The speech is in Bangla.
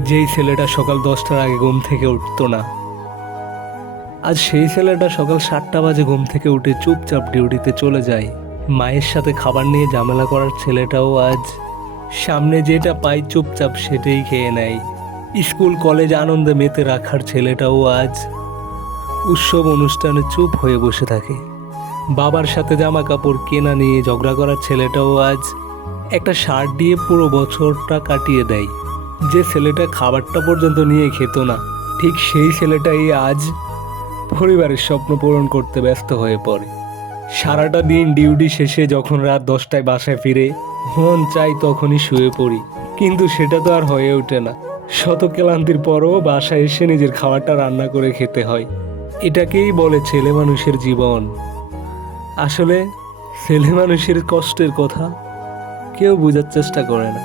যেই ছেলেটা সকাল দশটার আগে ঘুম থেকে উঠতো না। আজ সেই ছেলেটা সকাল সাতটা বাজে ঘুম থেকে উঠে চুপচাপ ডিউটিতে চলে যায়। মায়ের সাথে খাবার নিয়ে ঝামেলা করার ছেলেটাও আজ সামনে যেটা পাই চুপচাপ সেটাই খেয়ে নেয়। স্কুল, কলেজ আনন্দে মেতে রাখার ছেলেটাও আজ উৎসব অনুষ্ঠানে চুপ হয়ে বসে থাকে। বাবার সাথে জামা কাপড় কেনা নিয়ে ঝগড়া করার ছেলেটাও আজ একটা শার্ট দিয়ে পুরো বছরটা কাটিয়ে দেয়। যে ছেলেটা খাবারটা পর্যন্ত নিয়ে খেত না, ঠিক সেই ছেলেটাই আজ পরিবারের স্বপ্ন পূরণ করতে ব্যস্ত হয়ে পড়ে। সারাটা দিন ডিউটি শেষে যখন রাত দশটায় বাসায় ফিরে, মন চাই তখনই শুয়ে পড়ি, কিন্তু সেটা তো আর হয়ে ওঠে না। শত ক্লান্তির পরও বাসায় এসে নিজের খাবারটা রান্না করে খেতে হয়। এটাকেই বলে ছেলে মানুষের জীবন। আসলে ছেলে মানুষের কষ্টের কথা কেউ বোঝার চেষ্টা করে না।